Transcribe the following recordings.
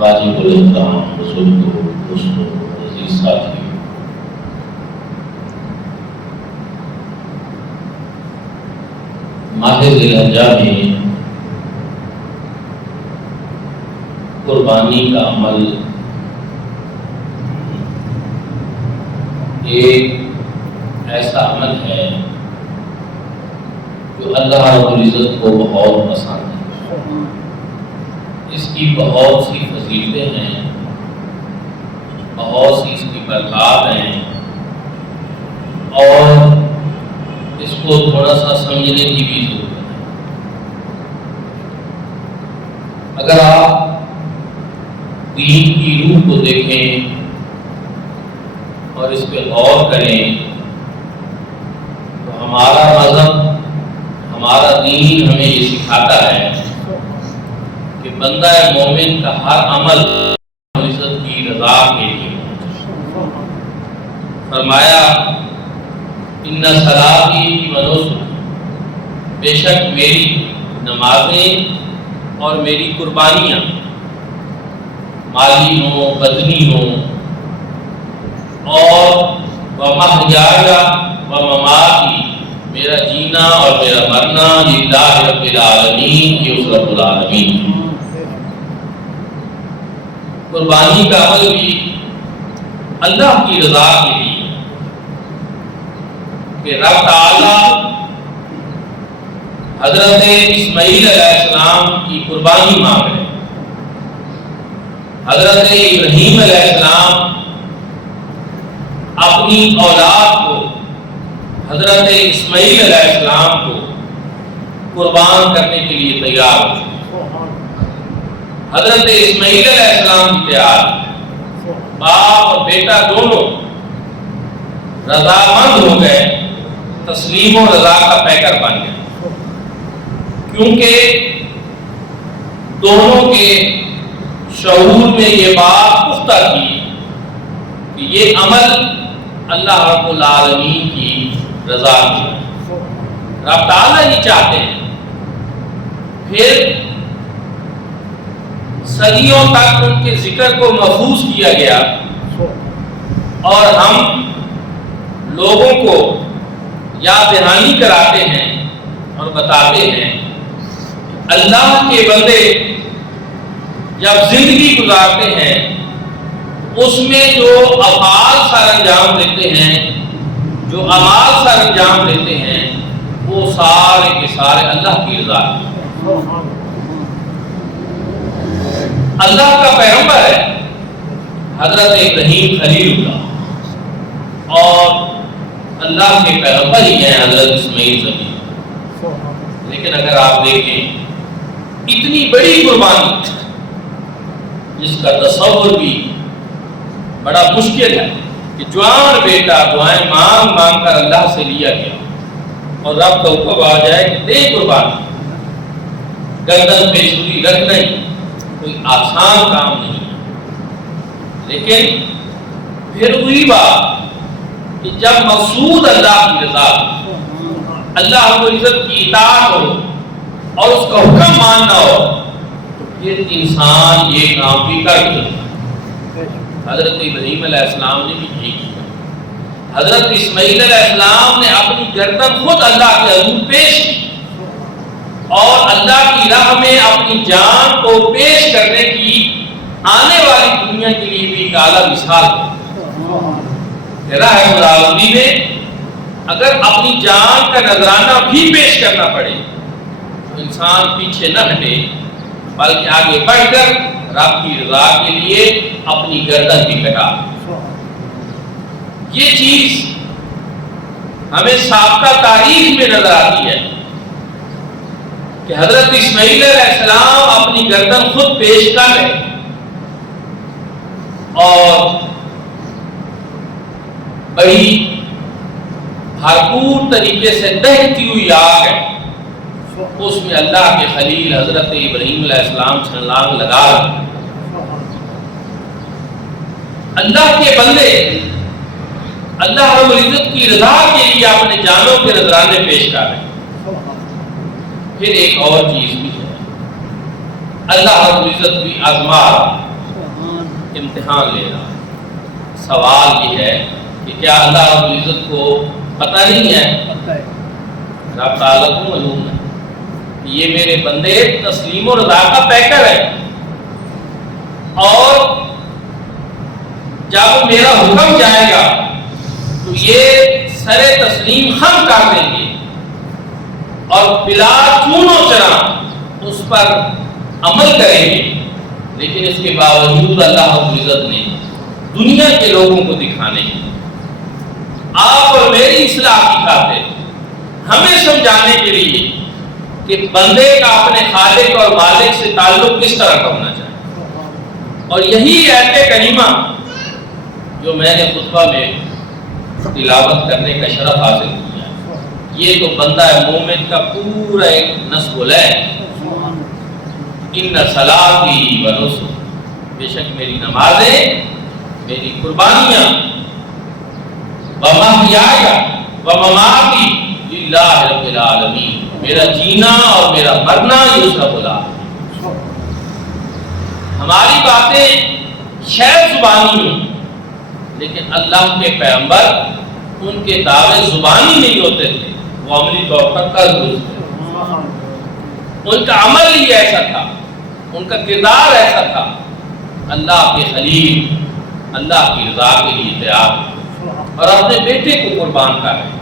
واجب الاحترام بزرگوں دوستوں عزیز ساتھیوں، ماہ ذی الحجہ میں قربانی کا عمل ایک ایسا عمل ہے جو اللہ رب العزت کو بہت پسند ہے۔ اس کی بہت سی فضیلتیں ہیں، بہت سی اس کی برکات ہیں، اور اس کو تھوڑا سا سمجھنے کی بھی ضرورت ہے۔ اگر آپ دین کی روح کو دیکھیں اور اس پہ غور کریں تو ہمارا مذہب، ہمارا دین ہمیں یہ سکھاتا ہے کہ بندہ مومن کا ہر عمل عزت کی رضا کے لیے فرمایا ان صلاتی و نسکی، بے شک میری نمازیں اور میری قربانیاں، مالی ہوں بدنی ہوں، اور ومحیایا و مماتی، میرا جینا اور میرا مرنا للہ رب العالمین کی رب العالمین۔ قربانی کا عمل بھی اللہ کی رضا کے لیے کہ رب تعالی حضرت اسماعیل علیہ السلام کی قربانی مانگ رہے، حضرت ابراہیم علیہ السلام اپنی اولاد کو، حضرت اسماعیل علیہ السلام کو قربان کرنے کے لیے تیار ہو۔ حضرت اسماعیل علیہ السلام کی تیار، باپ اور بیٹا دونوں رضامند ہو گئے، تسلیم و رضا کا پیکر بن گئے، کیونکہ دونوں کے شعور میں یہ بات پختہ تھی کہ یہ عمل اللہ رب العالمین کی رضا کی، رب تعالیٰ ہی چاہتے ہیں۔ پھر صدیوں تک ان کے ذکر کو محفوظ کیا گیا، اور ہم لوگوں کو یاد دہانی کراتے ہیں اور بتاتے ہیں اللہ کے بندے جب زندگی گزارتے ہیں اس میں جو افعال سر انجام دیتے ہیں، جو اعمال سر انجام دیتے ہیں، وہ سارے کے سارے اللہ کی رضا ہے۔ اللہ کا پیغمبر ہے حضرت ابراہیم خلیل اللہ، اور اللہ کے پیغمبر ہی ہیں حضرت اسماعیل ذبیح۔ لیکن اگر آپ دیکھیں اتنی بڑی قربانی جس کا تصور بھی بڑا مشکل ہے کہ جوان بیٹا دعائیں مانگ مانگ کر اللہ سے لیا گیا اور رب کا حکم آ جائے کہ دے قربانی، گردن پہ چھری رکھنا ہی کوئی آسان کام نہیں ہے۔ لیکن پھر وہی بات کہ جب مقصود اللہ کی رضا، اللہ رب العزت کی اطاعت ہو اور اس کا حکم ماننا ہو، تو پھر انسان یہ کام بھی کر سکتا ہے۔ حضرت ابراہیم علیہ السلام نے بھی یہی کیا، حضرت اسماعیل علیہ السلام نے اپنی گردن خود اللہ کے حضور پیش کی، اور اللہ کی راہ میں اپنی جان کو پیش کرنے کی آنے والی دنیا کے لیے بھی ایک اعلیٰ مثال ہے۔ راہ العالمین میں اگر اپنی جان کا نذرانہ بھی پیش کرنا پڑے تو انسان پیچھے نہ ہٹے، بلکہ آگے بڑھ کر رب کی رضا کے لیے اپنی گردن بھی کٹا۔ یہ چیز ہمیں سابقہ تاریخ میں نظر آتی ہے کہ حضرت اسماعیل علیہ السلام اپنی گردن خود پیش کر رہے، اور بڑی بھرپور طریقے سے دہتی ہوئی آگ ہے، اس میں اللہ کے خلیل حضرت ابراہیم علیہ السلام چھلانگ لگا رہے۔ اللہ کے بندے اللہ رب العزت کی رضا کے لیے اپنے جانوں کے نذرانے پیش کر رہے ہیں۔ پھر ایک اور چیز بھی ہے، اللہ رب العزت بھی آزما رہا ہے۔ امتحان لے رہا ہے۔ سوال یہ ہے کہ کیا اللہ رب العزت کو پتہ نہیں ہے؟ رب تعالیٰ کو معلوم ہے کہ یہ میرے بندے تسلیم و رضا کا پیکر ہے، اور جب میرا حکم جائے گا تو یہ سر تسلیم ہم کر دیں گے اور بلا چون و چرا اس پر عمل کریں گے۔ لیکن اس کے باوجود اللہ رب العزت نے دنیا کے لوگوں کو دکھانے کی، آپ اور میری اصلاح کی خاطر، ہمیں سمجھانے کے لیے کہ بندے کا اپنے خالق اور مالک سے تعلق کس طرح کا ہونا چاہیے۔ اور یہی آیت کریمہ جو میں نے خطبہ میں تلاوت کرنے کا شرف حاصل کیا، یہ تو بندہ مومن کا پورا ایک نصب ہے۔ ان صلاتی و نسک، بے شک میری نمازیں، میری قربانیاں، ومحیایا ومماتی للہ رب العالمین، میرا جینا اور میرا مرنا یہ اس رب العالمین۔ ہماری باتیں شاید زبانی ہوں، لیکن اللہ کے پیغمبر ان کے دعوے زبانی نہیں ہوتے تھے، وہ عملی طور پر کر گزرتے۔ ان کا عمل ہی ایسا تھا، ان کا کردار ایسا تھا، اللہ کے خلیل، اللہ کی رضا کے لیے تیار اور اپنے بیٹے کو قربان کر رہے ہیں۔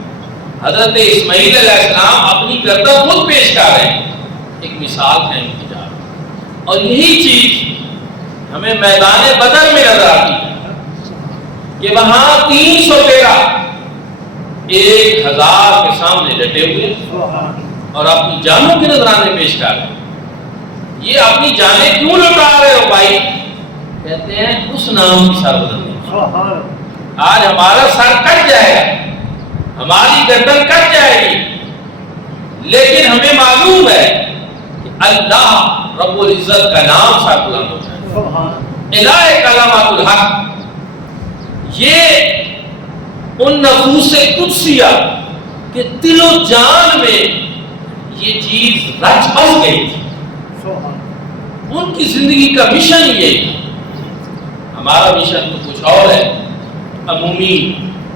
حضرت اسماعیل علیہ السلام اپنی گردن خود پیش کر رہے ہیں، ایک مثال ہے ان کی جان۔ اور یہی چیز ہمیں میدان بدر میں نظر آتی ہے کہ وہاں 313 1000 کے سامنے ڈٹے ہوئے اور اپنی جانوں کے نذرانے پیش کر رہے ہیں۔ یہ اپنی جانیں کیوں لٹا رہے ہو بھائی؟ کہتے ہیں اس نام کی سربلندی، آج ہمارا سر کٹ جائے گا، ہماری گردن کٹ جائے گی، لیکن ہمیں معلوم ہے کہ اللہ رب العزت کا نام سر بلند ہو جائے۔ الہ کلمات الحق، یہ ان نفوس قدسیہ کہ دل و جان میں یہ چیز رچ بس گئی تھی، ان کی زندگی کا مشن یہ ہے۔ ہمارا مشن تو کچھ اور ہے، عمومی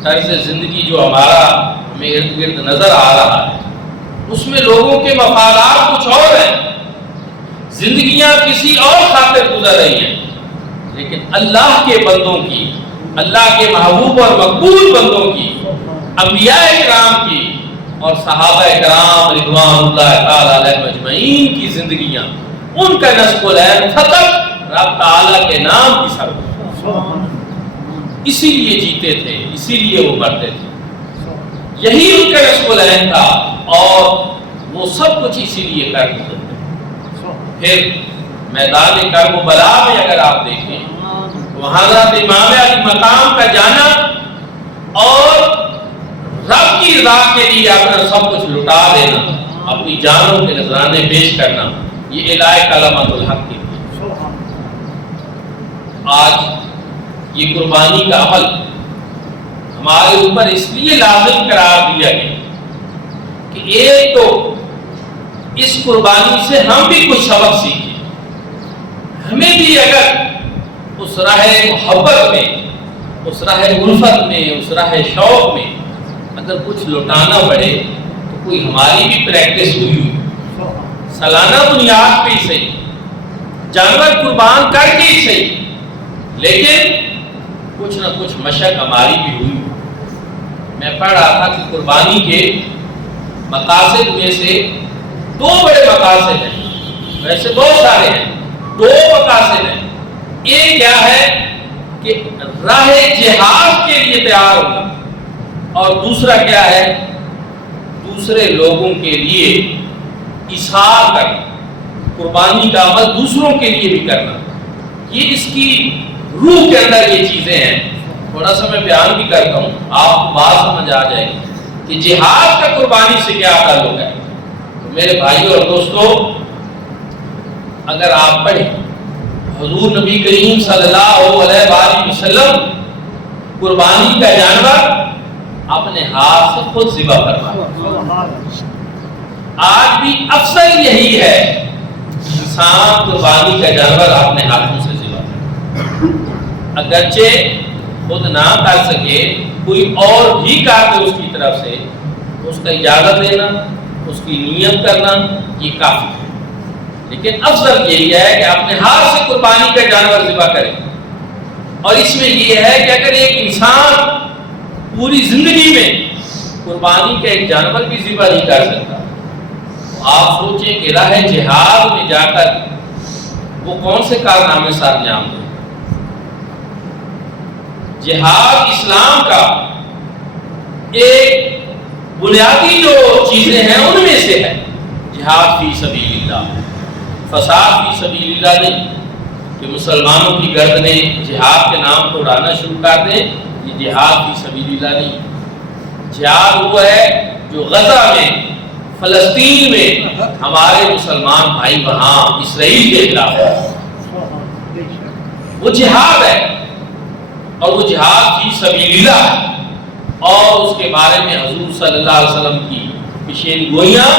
طرز زندگی جو ہمارا ہمیں ارد گرد نظر آ رہا ہے، اس میں لوگوں کے مفادات کچھ اور ہیں، زندگیاں کسی اور خاطر گزر رہی ہیں، لیکن اللہ کے بندوں کی، اللہ کے محبوب اور مقبول بندوں کی، انبیاء کرام کی اور صحابہ کرام رضوان اللہ تعالی علیہم اجمعین کی زندگیاں، ان کا نسب العین فقط رب تعالیٰ کے نام کی سربلندی، اسی لیے جیتے تھے، اسی لیے وہ مرتے تھے، یہی ان کا نسب العین تھا، اور وہ سب کچھ اسی لیے کرتے تھے۔ پھر میدان کرب و بلا میں اگر آپ دیکھیں، وہاں حضرت امام علی مقام کا جانا اور رب کی رضا کے لیے اپنا سب کچھ لٹا دینا، اپنی جانوں کے نذرانے پیش کرنا، یہ الہ کلمات الحق کی۔ آج یہ قربانی کا عمل ہمارے اوپر اس لیے لازم قرار دیا گیا کہ ایک تو اس قربانی سے ہم بھی کچھ سبق سیکھیں، ہمیں بھی اگر اس راہ محبت میں، اس راہ الفت میں، اس راہ شوق میں اگر کچھ لوٹانا پڑے تو کوئی ہماری بھی پریکٹس ہوئی، سالانہ بنیاد پہ ہی صحیح، جانور قربان کر کے ہی صحیح، لیکن کچھ نہ کچھ مشق ہماری بھی ہوئی۔ میں پڑھ رہا تھا کہ قربانی کے مقاصد میں سے 2 بڑے مقاصد ہیں، ویسے بہت سارے ہیں، 2 مقاصد ہیں۔ ایک کیا ہے کہ راہ جہاد کے لیے تیار ہونا، اور دوسرا کیا ہے، دوسرے لوگوں کے لیے اظہار کرنا، قربانی کا عمل دوسروں کے لیے بھی کرنا، یہ اس کی روح کے اندر یہ چیزیں ہیں۔ تھوڑا سا میں بیان بھی کرتا ہوں، آپ بات سمجھ آ جائے گی کہ جہاد کا قربانی سے کیا تعلق ہے۔ تو میرے بھائیوں اور دوستو، اگر آپ پڑھیں حضور نبی کریم صلی اللہ علیہ وآلہ وسلم قربانی کا جانور اپنے ہاتھ سے خود ذبح فرمایا۔ آج بھی اکثر یہی ہے، انسان قربانی کا جانور اپنے ہاتھوں سے ذبح کرتا ہے۔ اگرچہ خود نہ کر سکے کوئی اور بھی کر دے اس کی طرف سے، اس کا اجازت دینا، اس کی نیت کرنا، یہ کافی ہے۔ لیکن افضل یہی ہے کہ اپنے ہاتھ سے قربانی کا جانور ذبح کرے، اور اس میں یہ ہے کہ اگر ایک انسان پوری زندگی میں قربانی کا ایک جانور بھی ذبح نہیں کر سکتا، تو آپ سوچیں کہ راہ جہاد میں جا کر وہ کون سے کارنامے سر انجام دیں۔ جہاد اسلام کا ایک بنیادی جو چیزیں ہیں ان میں سے ہے جہاد فی سبیل اللہ، فساد فی سبیل اللہ نہیں کہ مسلمانوں کی گردنیں جہاد کے نام کو اڑانا شروع کر دیں، یہ جہاد فی سبیل اللہ نہیں۔ جہاد وہ ہے جو غزہ میں، فلسطین میں ہمارے مسلمان بھائی وہاں اسرائیل کے خلاف ہے، وہ جہاد ہے، اور وہ جہاد فی سبیل اللہ ہے، اور اس کے بارے میں حضور صلی اللہ علیہ وسلم کی پیشین گوئیاں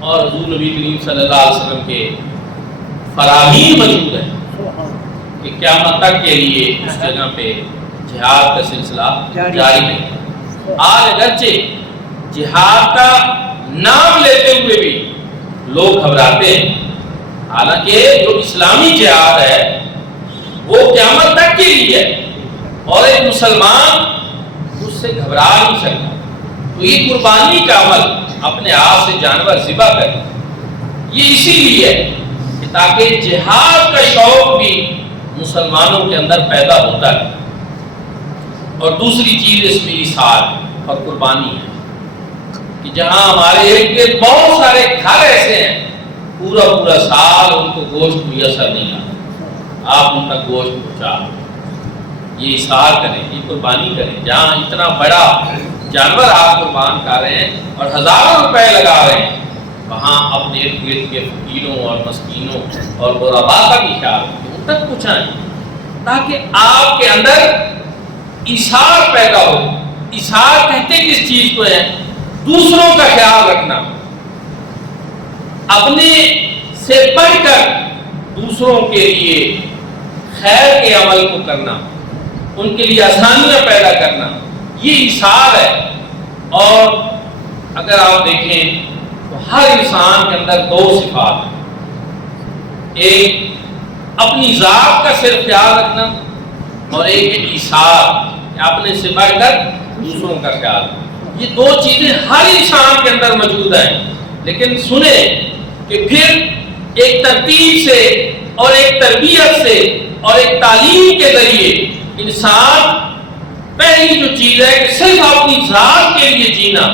اور حضور نبی کریم صلی اللہ علیہ وسلم کے فراہیم موجود ہیں کہ قیامت تک کے لیے اس جگہ پہ جہاد کا سلسلہ جاری ہے۔ آج اگرچہ جہاد کا نام لیتے ہوئے بھی لوگ گھبراتے ہیں، حالانکہ جو اسلامی جہاد ہے وہ قیامت تک کے لیے ہے، اور ایک مسلمان اس سے گھبرا نہیں سکتا۔ تو یہ قربانی کا عمل، اپنے آپ سے جانور ذبح کرے، یہ اسی لیے ہے کہ تاکہ جہاد کا شوق بھی مسلمانوں کے اندر پیدا ہوتا ہے، اور دوسری چیز اس میں ایثار اور قربانی ہے کہ جہاں ہمارے ارد گرد بہت سارے گھر ایسے ہیں پورا سال ان کو گوشت میسر نہیں آتا، آپ ان تک گوشت پہنچا یہ ایثار کریں، یہ قربانی کریں۔ جہاں اتنا بڑا جانور آپ قربان کر رہے ہیں اور ہزاروں روپے لگا رہے ہیں، وہاں اپنے ارد گرد کے فقیروں اور مسکینوں اور غرباء کا بھی خیال رکھیں، ان تک پہنچائیں تاکہ آپ کے اندر ایثار پیدا ہو۔ ایثار کہتے کس چیز کو ہے؟ دوسروں کا خیال رکھنا، اپنے سے بڑھ کر دوسروں کے لیے خیر کے عمل کو کرنا، ان کے لیے آسانیاں پیدا کرنا، یہ ایثار ہے۔ اور اگر آپ دیکھیں تو ہر انسان کے اندر دو صفات ہیں، ایک اپنی ذات کا صرف خیال رکھنا، اور ایک ایثار، اپنے سے بڑھ کر دوسروں کا خیال۔ یہ دو چیزیں ہر انسان کے اندر موجود ہیں، لیکن سنیں کہ پھر ایک ترتیب سے اور ایک تربیت سے اور ایک تعلیم کے ذریعے انسان پہلی جو چیز ہے کہ صرف اپنی ذات کے لیے جینا،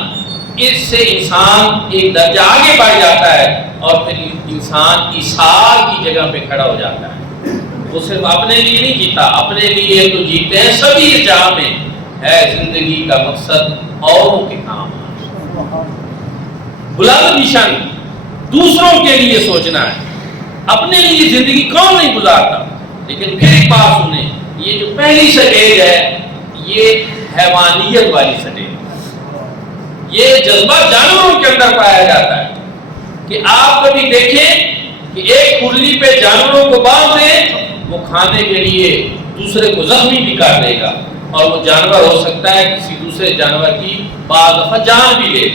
اس سے انسان ایک درجہ آگے بڑھ جاتا ہے، اور پھر انسان ایثار کی جگہ پہ کھڑا ہو جاتا ہے۔ وہ صرف اپنے لیے نہیں جیتا، اپنے لیے تو جیتے ہیں سبھی اس جہاں میں ہے، زندگی کا مقصد اوروں کے کام بلند مشن، دوسروں کے لیے سوچنا ہے، اپنے لیے زندگی کون نہیں گزارتا۔ لیکن پھر ایک بات سنیں، یہ جو پہلی سٹیج ہے یہ حیوانیت والی سٹیج، یہ جذبہ جانوروں کے اندر پایا جاتا ہے کہ آپ کبھی دیکھیں کہ ایک کھرلی پہ جانوروں کو باندھ دیں، وہ کھانے کے لیے دوسرے کو زخمی بھی کر دے گا، اور وہ جانور ہو سکتا ہے کسی دوسرے جانور کی بعض دفعہ جان بھی لے،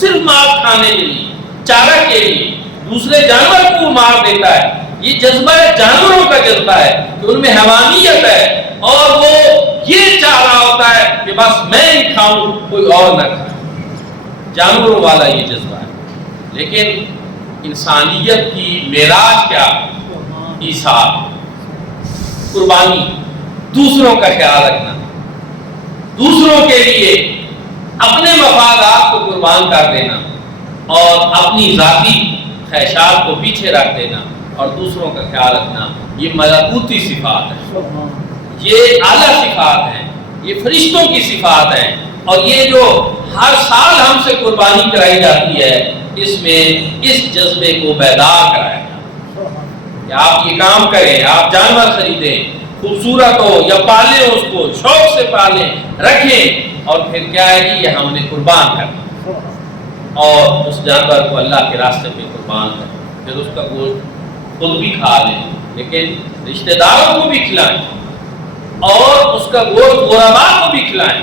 صرف ماس کھانے کے لیے، چارہ کے لیے دوسرے جانور کو مار دیتا ہے۔ یہ جذبہ جانوروں کا جذبہ ہے کہ ان میں حیوانیت ہے، اور وہ یہ چاہ رہا ہوتا ہے کہ بس میں ہی کھاؤں، کوئی اور نہ کھائے، جانوروں والا یہ جذبہ ہے۔ لیکن انسانیت کی معراج کیا؟ ایثار، قربانی، دوسروں کا خیال رکھنا، دوسروں کے لیے اپنے مفادات کو قربان کر دینا، اور اپنی ذاتی خواہشات کو پیچھے رکھ دینا، اور دوسروں کا خیال رکھنا، یہ ملکوتی صفات ہے، یہ اعلیٰ صفات ہیں، یہ فرشتوں کی صفات ہیں، اور یہ جو ہر سال ہم سے قربانی کرائی جاتی ہے، اس میں اس جذبے کو بیدار کرایا جاتا ہے کہ آپ یہ کام کریں، آپ جانور خریدیں، خوبصورت ہو یا پالیں، اس کو شوق سے پالیں، رکھیں، اور پھر کیا ہے کہ یہ ہم نے قربان کرنا، اور اس جانور کو اللہ کے راستے پہ قربان کریں، پھر اس کا گوشت خود بھی کھا لیں، لیکن رشتہ داروں کو بھی کھلائیں، اور اس کا گوشت غرباء کو بھی کھلائیں۔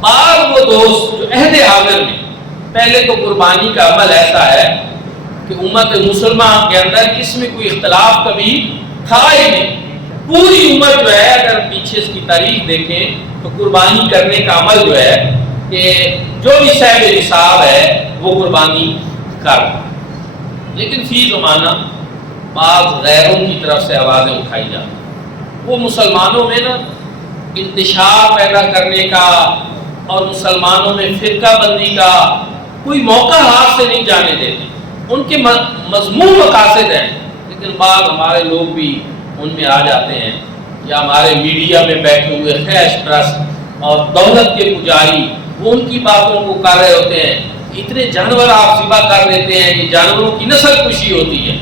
بعض وہ دوست جو عہد حاضر میں، پہلے تو قربانی کا عمل ایسا ہے کہ امت مسلمہ کے اندر اس میں کوئی اختلاف کبھی تھا ہی نہیں۔ پوری امت جو ہے، اگر پیچھے اس کی تاریخ دیکھیں تو قربانی کرنے کا عمل جو ہے کہ جو بھی صاحب نصاب ہے وہ قربانی کر، لیکن فی زمانہ بعض غیروں کی طرف سے آوازیں اٹھائی جاتی، وہ مسلمانوں میں نا انتشار پیدا کرنے کا اور مسلمانوں میں فرقہ بندی کا کوئی موقع ہاتھ سے نہیں جانے دیتے۔ ان کے مضمون مقاصد ہیں، لیکن بعض ہمارے لوگ بھی ان میں آ جاتے ہیں، یا ہمارے میڈیا میں بیٹھے ہوئے خیش پرست اور دولت کے پجاری وہ ان کی باتوں کو کر رہے ہوتے ہیں۔ اتنے جانور آپ ذبح کر دیتے ہیں کہ جانوروں کی نسل کشی ہوتی ہے۔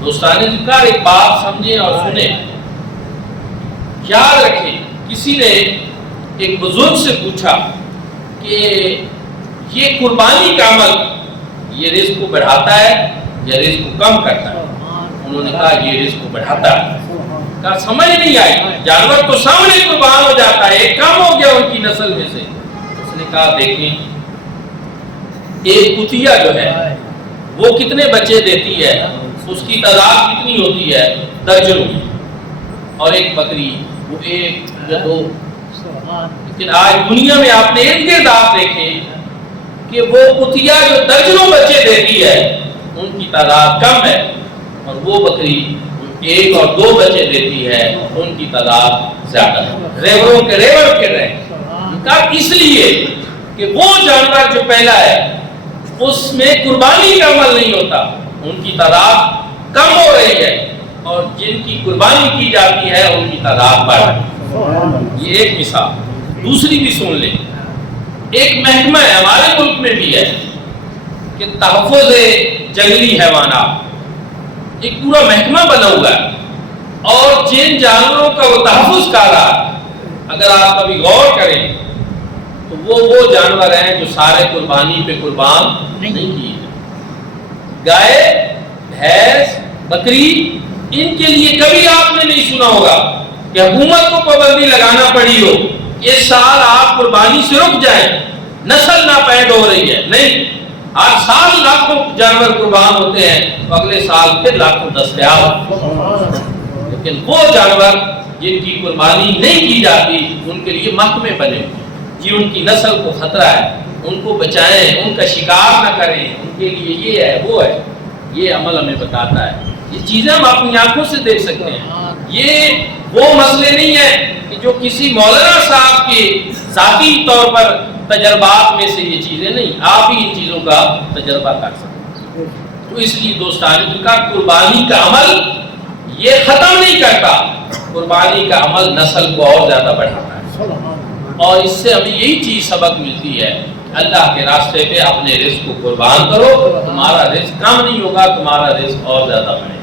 دوستان ذکر ایک بات سمجھیں اور سنیں، یاد رکھیں، کسی نے ایک بزرگ سے پوچھا کہ یہ قربانی کا عمل یہ رزق کو بڑھاتا ہے یا رزق کو کم کرتا ہے؟ انہوں نے کہا یہ رزق کو بڑھاتا ہے۔ کہا سمجھ نہیں آئی، جانور تو سامنے قربان ہو جاتا ہے، ایک کم ہو گیا ان کی نسل میں سے۔ اس نے کہا دیکھیں، ایک کتیا جو ہے وہ کتنے بچے دیتی ہے، اس کی تعداد کتنی ہوتی ہے؟ درجنوں۔ اور ایک بکری وہ ایک یا دو۔ لیکن آج دنیا میں آپ نے ارد گرد آپ دیکھیں کہ وہ کتیا جو درجنوں بچے دیتی ہے ان کی تعداد کم ہے، اور وہ بکری ایک اور دو بچے دیتی ہے ان کی تعداد زیادہ ہے۔ ریوروں کے ریور پھر رہے ہیں۔ اس لیے کہ وہ جانور جو پہلا ہے اس میں قربانی کا عمل نہیں ہوتا، ان کی تعداد کم ہو رہی ہے، اور جن کی قربانی کی جاتی ہے ان کی تعداد بڑھ رہی ہے۔ یہ ایک مثال۔ دوسری بھی سن لیں، ایک محکمہ ہے ہمارے ملک میں بھی ہے کہ تحفظ جنگلی حیوانات، ایک پورا محکمہ بنا ہوا ہے، اور جن جانوروں کا وہ تحفظ کر رہا ہے، اگر آپ کبھی غور کریں تو وہ جانور ہیں جو سارے قربانی پہ قربان نہیں کیے۔ گائے، بھینس، بکری، ان کے لیے کبھی آپ نے نہیں سنا ہوگا کہ حکومت کو پابندی لگانا پڑی ہو اس سال آپ قربانی سے رک جائیں، نسل ناپید ہو رہی ہے۔ نہیں، ہر سال لاکھوں جانور قربان ہوتے ہیں، تو اگلے سال پھر لاکھوں دستیاب۔ لیکن وہ جانور جن کی قربانی نہیں کی جاتی ان کے لیے محکمے بنے ہوئے، جی ان کی نسل کو خطرہ ہے، ان کو بچائیں، ان کا شکار نہ کریں، ان کے لیے یہ ہے وہ ہے۔ یہ عمل ہمیں بتاتا ہے، یہ چیزیں ہم اپنی آنکھوں سے دیکھ سکتے ہیں۔ یہ وہ مسئلے نہیں ہیں کہ جو کسی مولانا صاحب کے ذاتی طور پر تجربات میں سے، یہ چیزیں نہیں، آپ ہی ان چیزوں کا تجربہ کر سکتے ہیں۔ تو اس لیے دوستان کا قربانی کا عمل یہ ختم نہیں کرتا، قربانی کا عمل نسل کو اور زیادہ بڑھاتا ہے، اور اس سے ہمیں یہی چیز سبق ملتی ہے، اللہ کے راستے پہ اپنے رزق کو قربان کرو، تمہارا رزق کم نہیں ہوگا، تمہارا رزق اور زیادہ بڑھے۔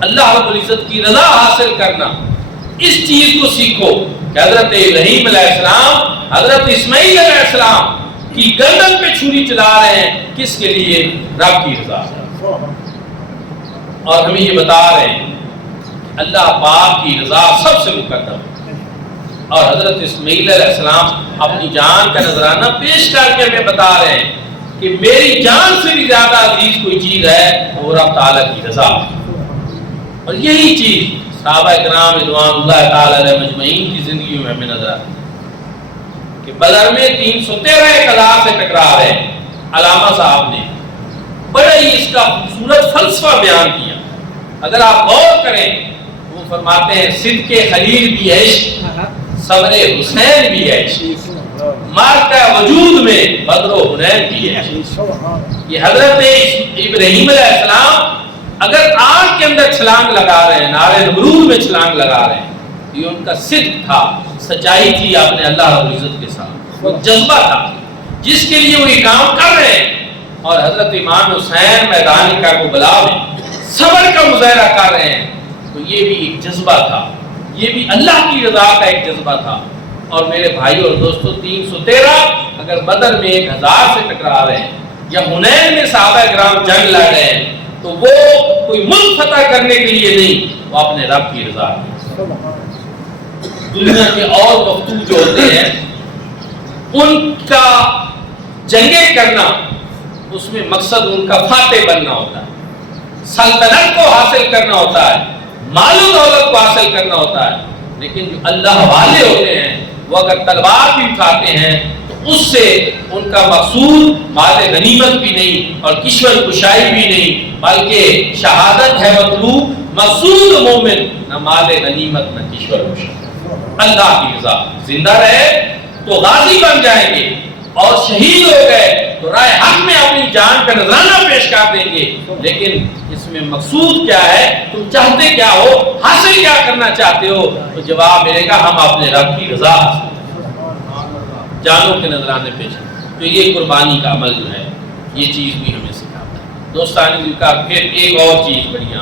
اللہ رب العزت کی رضا حاصل کرنا، اس چیز کو سیکھو کہ حضرت ابراہیم علیہ السلام حضرت اسماعیل علیہ السلام کی گردن پہ چھری چلا رہے ہیں، کس کے لیے؟ رب کی رضا۔ اور ہمیں یہ بتا رہے ہیں اللہ پاک کی رضا سب سے مقدم ہے، اور حضرت اسماعیل علیہ السلام اپنی جان کا نذرانہ پیش کر کے ہمیں بتا رہے ہیں کہ میری جان سے بھی زیادہ عزیز کوئی چیز ہے وہ رب تعالیٰ کی رضا۔ اور یہی چیز صحابہ کرام رضوان اللہ تعالی علیہ مجمعین کی زندگی میں ہمیں نظر آتی ہے کہ بدر میں 313 قضاء سے ٹکرا رہے ہیں۔ علامہ صاحب نے بڑا ہی اس کا خوبصورت فلسفہ بیان کیا، اگر آپ غور کریں وہ فرماتے ہیں صدق خلیل بھی عشق، صبر حسین بھی عشق، مارکہ وجود میں بدر و حنین بھی عشق۔ یہ حضرت ابراہیم علیہ السلام اگر آگ کے اندر چھلانگ لگا رہے ہیں، نارے نمرود میں چھلانگ لگا رہے ہیں، یہ ان کا صدق تھا، سچائی تھی اپنے اللہ رب العزت کے ساتھ، وہ جذبہ تھا جس کے لیے وہ یہ کام کر رہے ہیں۔ اور حضرت امام حسین میدان کربلا میں صبر کا مظاہرہ کر رہے ہیں، تو یہ بھی ایک جذبہ تھا، یہ بھی اللہ کی رضا کا ایک جذبہ تھا۔ اور میرے بھائی اور دوستو 313 اگر بدر میں 1000 سے ٹکرا رہے ہیں، یا حنین میں صحابہ کرام جنگ لڑ رہے ہیں، تو وہ کوئی ملک فتح کرنے کے لیے نہیں، وہ اپنے رب کی رضا۔ دنیا کے اور مفتو جو ہوتے ہیں ان کا جنگیں کرنا، اس میں مقصد ان کا فاتح بننا ہوتا ہے، سلطنت کو حاصل کرنا ہوتا ہے، مال و دولت کو حاصل کرنا ہوتا ہے. لیکن جو اللہ والے ہوتے ہیں وہ اگر تلوار بھی اٹھاتے ہیں تو اس سے ان کا مقصود مال غنیمت بھی نہیں اور کشور کشائی بھی نہیں، بلکہ شہادت ہے مطلوب. مقصود مومن نہ مال غنیمت نہ کشور کشائی، اللہ کی رضا. زندہ رہے تو غازی بن جائیں گے اور شہید ہو گئے تو رائے حق میں اپنی جان کا نذرانہ پیش کر دیں گے. لیکن اس میں مقصود کیا ہے، تم چاہتے کیا ہو، حاصل کیا کرنا چاہتے ہو؟ تو جواب ملے گا ہم اپنے رب کی رضا جانوں کے نذرانے پیش. تو یہ قربانی کا عمل جو ہے یہ چیز بھی ہمیں سکھاتا ہے. دوستان دل کا پھر ایک اور چیز بڑھیا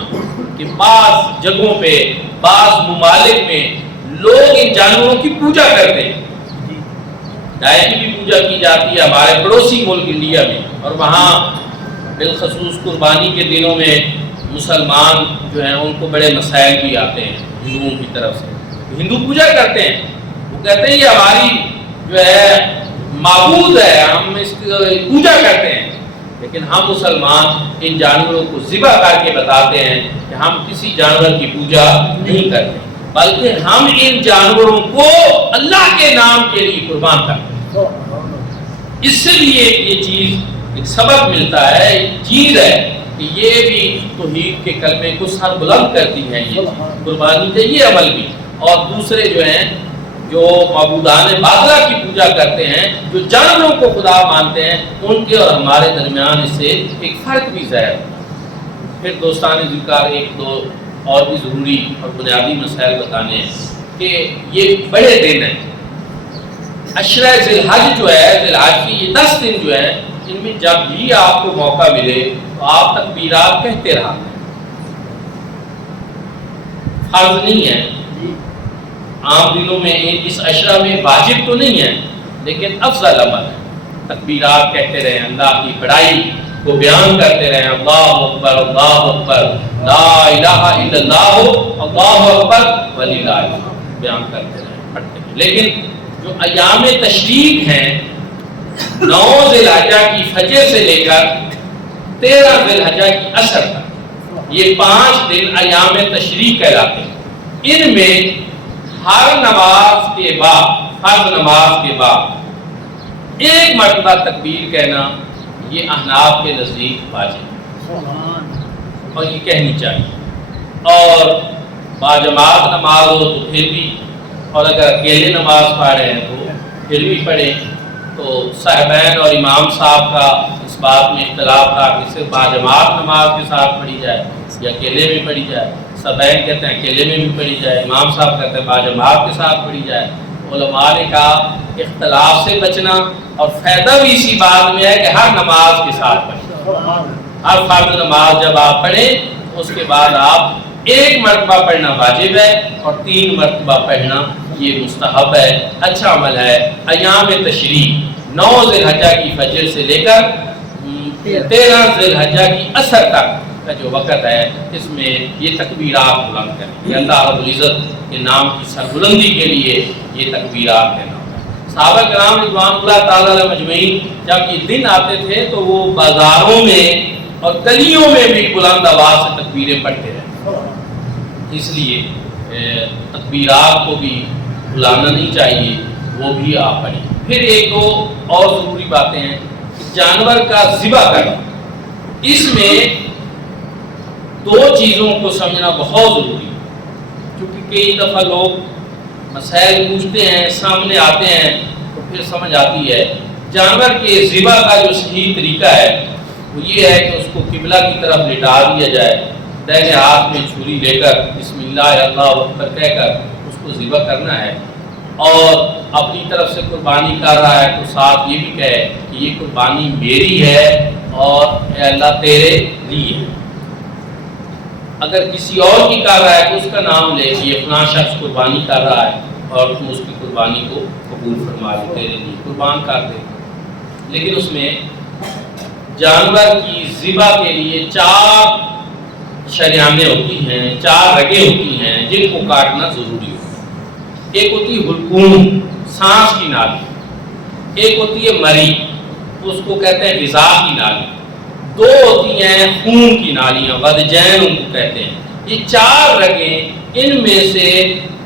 کہ بعض جگہوں پہ بعض ممالک میں لوگ ان جانوروں کی پوجا کرتے ہیں. گائے کی بھی پوجا کی جاتی ہے ہمارے پڑوسی ملک انڈیا میں، اور وہاں بالخصوص قربانی کے دنوں میں مسلمان جو ہیں ان کو بڑے مسائل بھی آتے ہیں ہندوؤں کی طرف سے. ہندو پوجا کرتے ہیں، وہ کہتے ہیں یہ ہماری جو ہے معبود ہے، ہم اس کی پوجا کرتے ہیں. لیکن ہم مسلمان ان جانوروں کو ذبح کر کے بتاتے ہیں کہ ہم کسی جانور کی پوجا نہیں کرتے، بلکہ ہم ان جانوروں کو اللہ کے نام کے لیے قربان کرتے ہیں. اس سے بھی یہ چیز ایک سبق ملتا ہے، ایک چیز ہے کہ یہ بھی توحید کے کلمے کو سر بلند کرتی ہے یہ قربانی کا یہ عمل بھی. اور دوسرے جو ہیں جو معبودان باطلہ کی پوجا کرتے ہیں، جو جانوروں کو خدا مانتے ہیں، ان کے اور ہمارے درمیان اس سے ایک فرق بھی ظاہر. پھر دوستان ذکر ایک دو اور بھی ضروری اور بنیادی مسائل بتانے ہیں کہ یہ بڑے دن ہیں. عشرہ ذی الحج جو ہے، ذی الحج کی یہ 10 دن جو ہیں، ان میں جب بھی آپ کو موقع ملے تو آپ تکبیرات کہتے رہا. فرض نہیں ہے، عام دنوں میں اس عشرہ میں واجب تو نہیں ہے، لیکن افضل عمل ہے. تکبیرات کہتے رہیں، اللہ کی بڑائی کو بیان کرتے رہیں، اللہ اکبر اللہ اکبر لا الہ الا اللہ اللہ اکبر وللہ الحمد بیان کرتے رہیں، پڑھتے رہیں. لیکن جو ایام تشریق ہیں 9 ذی الحجہ کی فجر سے لے کر 13 ذی الحجہ کی عصر تک، یہ 5 دن ایام تشریق کہلاتے ہیں. ان میں ہر نماز کے بعد، فرض نماز کے بعد 1 مرتبہ تکبیر کہنا یہ احناف کے نزدیک واجب ہے اور یہ کہنی چاہیے. اور باجماعت نماز ہو تو پھر بھی، اور اگر اکیلے نماز پڑھ رہے ہیں تو پھر بھی پڑھیں. تو صاحبین اور امام صاحب کا اس بات میں اختلاف تھا کہ صرف باجماعت نماز کے ساتھ پڑھی جائے یا اکیلے میں پڑھی جائے. صاحبین کہتے ہیں اکیلے میں بھی پڑھی جائے، امام صاحب کہتے ہیں باجماعت کے ساتھ پڑھی جائے. علماء نے کہا اختلاف سے بچنا اور فائدہ بھی اسی بات میں ہے کہ ہر نماز کے ساتھ پڑھیں. ہر فرض نماز جب آپ پڑھیں اس کے بعد آپ 1 مرتبہ پڑھنا واجب ہے اور 3 مرتبہ پڑھنا یہ مستحب ہے، اچھا عمل ہے. ایام تشریق 9 ذی الحجہ کی فجر سے لے کر 13 ذی الحجہ کی عصر تک کا جو وقت ہے، اس میں یہ تکبیرات بلند کریں. یہ اللہ رب العزت کے نام کی سربلندی کے لیے یہ تکبیرات کہنا ہوتا ہے. صحابہ کرام رضوان اللہ تعالی علیہ مجمعین جب یہ دن آتے تھے تو وہ بازاروں میں اور گلیوں میں بھی بلند آواز سے تکبیریں پڑھتے رہے. اس لیے تکبیرات کو بھی بھلانا نہیں چاہیے، وہ بھی آپ پڑھیں. پھر 1-2 اور ضروری باتیں ہیں کہ جانور کا ذبح کرنا، اس میں 2 چیزوں کو سمجھنا بہت ضروری ہے. کیونکہ کئی دفعہ لوگ مسائل پوچھتے ہیں، سامنے آتے ہیں تو پھر سمجھ آتی ہے. جانور کے ذبح کا جو صحیح طریقہ ہے وہ یہ ہے کہ اس کو قبلہ کی طرف لٹا دیا جائے، دائیں ہاتھ میں چھری لے کر بسم اللہ اللہ اکبر کہہ کر اس کو ذبح کرنا ہے. اور اپنی طرف سے قربانی کر رہا ہے تو ساتھ یہ بھی کہے کہ یہ قربانی میری ہے اور اے اللہ تیرے لیے ہے. اگر کسی اور کی کر رہا ہے تو اس کا نام لے کہ یہ فلاں شخص قربانی کر رہا ہے اور تم اس کی قربانی کو قبول فرما لے، تیرے لیے قربان کر دے. لیکن اس میں جانور کی ذبح کے لیے 4 شریانیں ہوتی ہیں، 4 رگیں ہوتی ہیں جن کو کاٹنا ضروری ہوتا ہے. ایک ہوتی ہے حلقوم سانس کی نالی، ایک ہوتی ہے مری اس کو کہتے ہیں غذا کی نالی، دو ہوتی ہیں خون کی نالیاں ودجین ان کو کہتے ہیں۔ یہ چار رگیں ان میں سے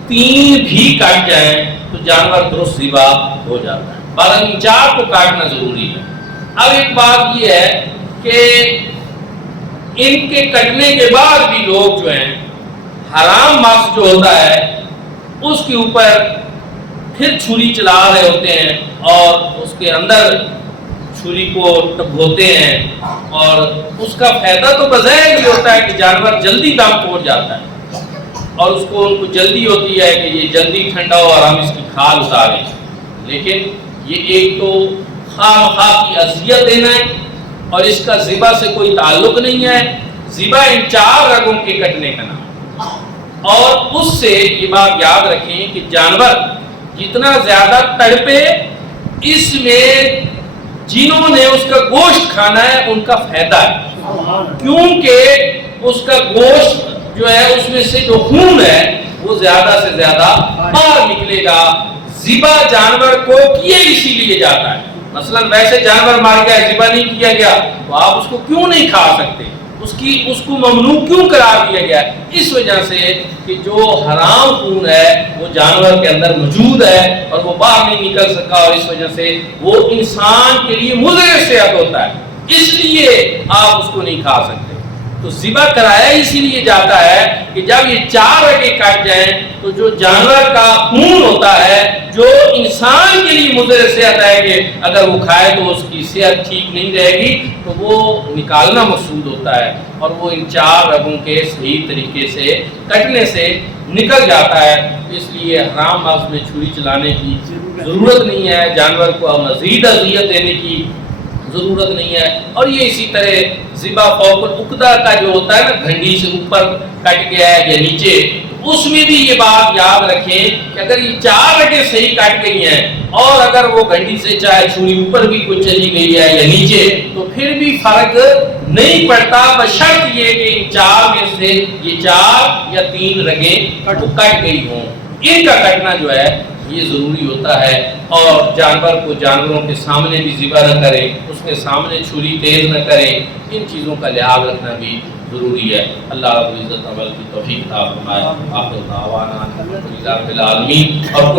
تین بھی کٹ جائیں تو جانور درست ذبح ہو جاتا ہے، بہرحال ان چار کو کاٹنا ضروری ہے۔ اب ایک بات یہ ہے کہ ان کے کٹنے کے بعد بھی لوگ جو ہیں حرام ماس جو ہوتا ہے اس کے اوپر پھر چھری چلا رہے ہوتے ہیں اور اس کے اندر چھری کو ٹبھوتے ہیں، اور اس کا فائدہ تو بظاہر یہ ہوتا ہے کہ جانور جلدی دم توڑ جاتا ہے اور اس کو ان کو جلدی ہوتی ہے کہ یہ جلدی ٹھنڈا ہو اور ہم اس کی کھال اتاریں، لیکن یہ ایک تو خواہ مخواہ کی اذیت دینا ہے اور اس کا ذبح سے کوئی تعلق نہیں ہے۔ ذبح ان چار رگوں کے کٹنے کا نام، اور اس سے یہ بات یاد رکھیں کہ جانور جتنا زیادہ تڑپے اس میں جنہوں نے اس کا گوشت کھانا ہے ان کا فائدہ ہے، کیونکہ اس کا گوشت جو ہے اس میں سے جو خون ہے وہ زیادہ سے زیادہ باہر نکلے گا۔ ذبح جانور کو کیے اسی لیے جاتا ہے، مثلا ویسے جانور مار گیا ذبح نہیں کیا گیا تو آپ اس کو کیوں نہیں کھا سکتے، اس کو ممنوع کیوں قرار دیا گیا؟ اس وجہ سے کہ جو حرام خون ہے وہ جانور کے اندر موجود ہے اور وہ باہر نہیں نکل سکا، اور اس وجہ سے وہ انسان کے لیے مضر صحت ہوتا ہے، اس لیے آپ اس کو نہیں کھا سکتے۔ تو ذبح کرایا اسی لیے جاتا ہے کہ جب یہ چار رگیں کٹ جائیں تو جو جانور کا خون ہوتا ہے جو انسان کے لیے مضر صحت ہے کہ اگر وہ کھائے تو اس کی صحت ٹھیک نہیں رہے گی، تو وہ نکالنا مقصود ہوتا ہے، اور وہ ان چار رگوں کے صحیح طریقے سے کٹنے سے نکل جاتا ہے۔ اس لیے حرام ماس میں چھری چلانے کی ضرورت نہیں ہے، جانور کو مزید اذیت دینے کی ضرورت نہیں ہے۔ اور یہ اسی طرح ذبح فوق العقدہ کا جو ہوتا ہے نا، گھنڈی سے اوپر کٹ گیا ہے یا نیچے، اس میں بھی یہ بات یاد رکھیں کہ اگر یہ چار رگیں صحیح کٹ گئی ہیں اور اگر وہ گھنٹی سے چاہے چھری اوپر بھی کوئی چلی گئی ہے یا نیچے تو پھر بھی فرق نہیں پڑتا، بشرط یہ کہ ان چار میں سے یہ چار یا تین رگیں کٹ گئی ہوں۔ ان کا کٹنا جو ہے یہ ضروری ہوتا ہے، اور جانور کو جانوروں کے سامنے بھی ذبح نہ کرے، اس کے سامنے چھری تیز نہ کرے، ان چیزوں کا لحاظ رکھنا بھی ضروری ہے۔ اللہ رب العزت عمل کی توفیق عطا فرمائے۔ آخر دعوانا الحمدللہ رب العالمین۔ اور